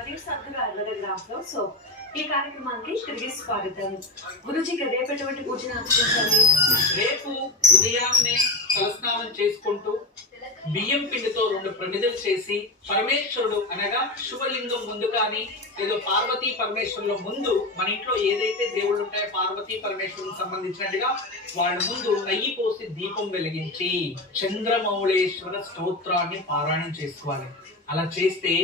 మరియు సద్గురు ఆయుర్వేద గ్రాఫ్లో. సో ఈ కార్యక్రమానికి తిరిగి స్వాగతం. గురుజీకి రేపు ఎటువంటి పూజను ఆచరించాలి? రేపు ఉదయాన్నే తలస్నానం చేసుకుంటూ బియ్యం పిండితో 2 ప్రమిదలు చేసి పరమేశ్వరుడు అనగా శివలింగం ముందు కానీ ఏదో పార్వతీ పరమేశ్వరుల ముందు, మన ఇంట్లో ఏదైతే దేవుళ్ళు ఉంటాయో పార్వతీ పరమేశ్వరులకు సంబంధించినట్టుగా వాళ్ళ ముందు నెయ్యి పోసి దీపం వెలిగించి చంద్రమౌళేశ్వర స్తోత్రాన్ని పారాయణం చేసుకోవాలి. అలా చేస్తే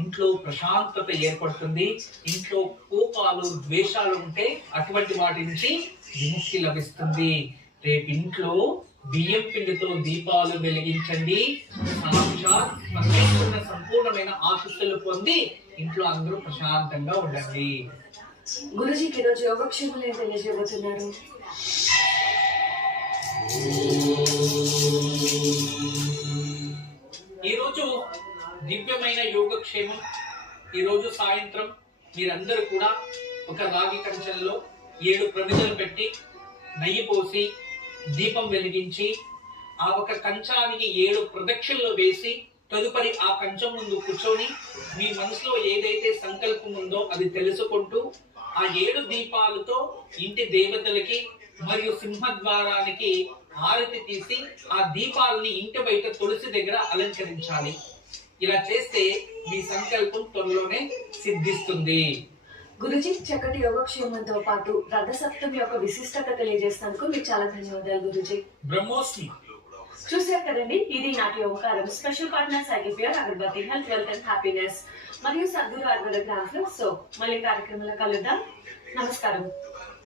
ఇంట్లో ప్రశాంతత ఏర్పడుతుంది. ఇంట్లో కోపాలు ద్వేషాలు ఉంటే అటువంటి వాటి నుంచి విముక్తి లభిస్తుంది. రేపు ఇంట్లో బియ్యం పిండితో దీపాలు వెలిగించండి. సాక్షాత్ పరమేశ్వరుని సంపూర్ణమైన ఆశీస్సులు పొంది ఇంట్లో అందరూ ప్రశాంతంగా ఉండండి. గురుజీకి ఈరోజు యోగక్షేమాలు ఏం తెలియజేయబోతున్నారు? ఈరోజు దివ్యమైన యోగక్షేమం. ఈరోజు సాయంత్రం మీరందరూ కూడా ఒక రాగి కంచంలో 7 ప్రమిదలు పెట్టి నెయ్యి పోసి దీపం వెలిగించి ఆ ఒక కంచానికి 7 ప్రదక్షిణలు వేసి తదుపరి ఆ కంచం ముందు కూర్చొని మీ మనసులో ఏదైతే సంకల్పం ఉందో అది తెలుసుకుంటూ ఆ 7 దీపాలతో ఇంటి దేవతలకి మరియు సింహద్వారానికి హారతి తీసి ఆ దీపాలని ఇంటి బయట తులసి దగ్గర అలంకరించాలి. ఇలా చేస్తే మీ సంకల్పం త్వరలోనే సిద్ధిస్తుంది. గురుజీ, చక్కటి యోగక్షేమంతో పాటు రథసప్తమి యొక్క విశిష్టత తెలియజేసినందుకు మీకు చాలా ధన్యవాదాలు గురుజీ. బ్రహ్మోస్మి. చూసారు కదండి, ఇది నాటి ఓంకారం. Special partner cycle agarbatti, health, wealth and happiness మరియు సద్గురు ఆయుర్వేద గ్రాఫ్లో. సో మళ్ళీ కార్యక్రమంలో కలుద్దాం. నమస్కారం.